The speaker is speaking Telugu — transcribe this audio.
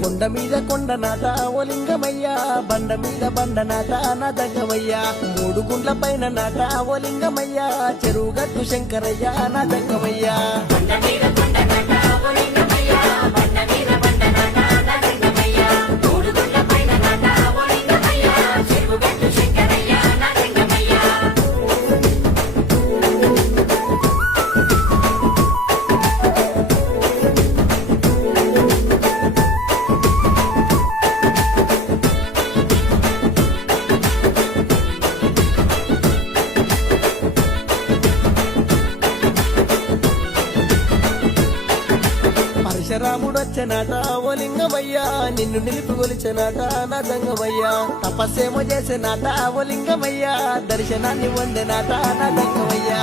కొండ మీద కొండనాట ఓ లింగమయ్యా, బండ మీద బండనాట నా దంగమయ్యా, మూడు గుండ్ల పైన నాట ఓ లింగమయ్యా, చెరువు గట్టు శంకరయ్య నా దంగమయ్యా. పరశురాముడొచ్చనాట ఓ లింగమయ్యా, నిన్ను నిలిపి గొలిచెనాట నా దంగమయ్యా, తపస్సేమో చేసేనాట ఓ లింగమయ్యా, దర్శనాన్ని పొందెనాట నా దంగమయ్యా.